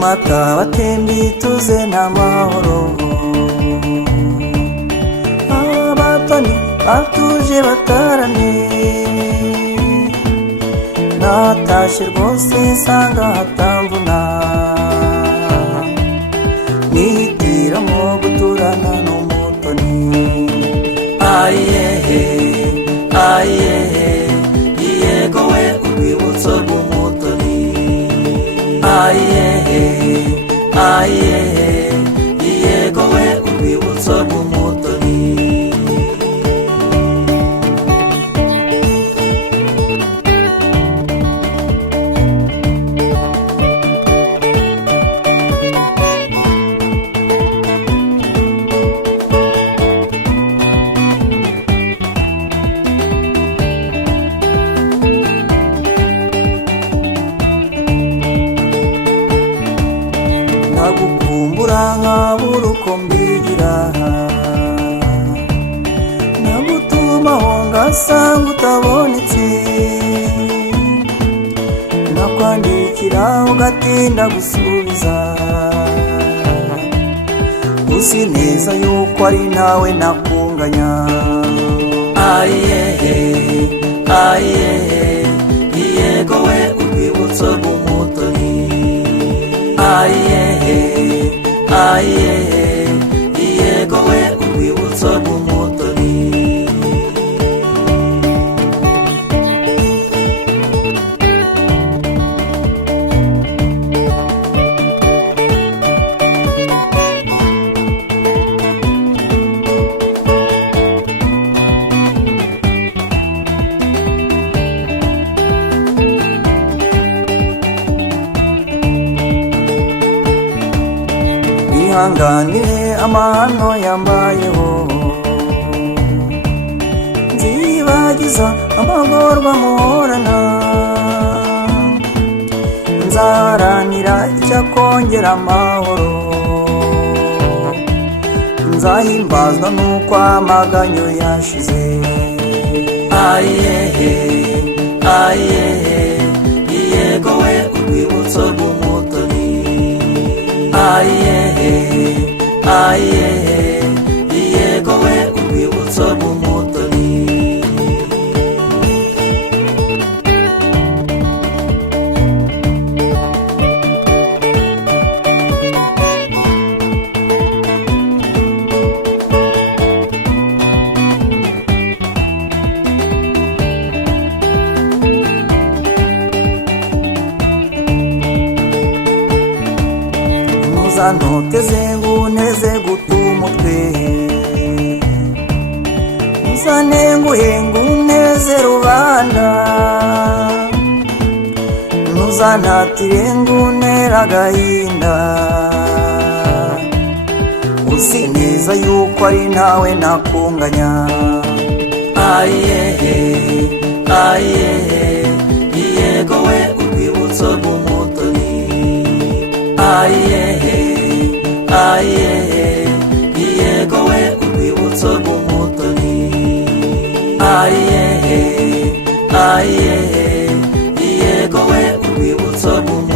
mata batemba ituze n'amahoro, abatoni batuje batarame, natashye rwose nsanga hatamvuna, nihitiramo guturana n'umutoni. Ayehe ayehe yego we urwibutso rw'umutoni. Ayehe ayehe yego we urwibutso rw'umutoni. Nagukumbura nkabura uko mbigira, nagutumaho ngasanga utabonetse, nakwandikira ugatinda gusubiza, uzi neza yuko ari nawe nakunganya. Ayehe ayehe yego we urwibutso rw'umutoni. Ayehe ayehe yego we urwibutso rw'umutoni. Ihanganire amahano yambayeho, nzibagiza amagorwa muhorana, nzaharanira icyakongera amahoro, nzahimbazwa nuko amaganyo yashize. Ayehe ayehe yego we urwibutso rw'umutoni. Ayehe ayehe yego we urwibutso rw'umutoni. Ntuteze nguneze guta umutwe, ntuzanenguhe nguneze rubanda, ntuzantatire ngunera agahinda, uzi neza yuko ari nawe nakunganya. Ayehe ayehe yego we urwibutso rw'umutoni. Ayehe ayehe yego we urwibutso rw'umutoni. Ayehe ayehe yego we urwibutso rw'umutoni.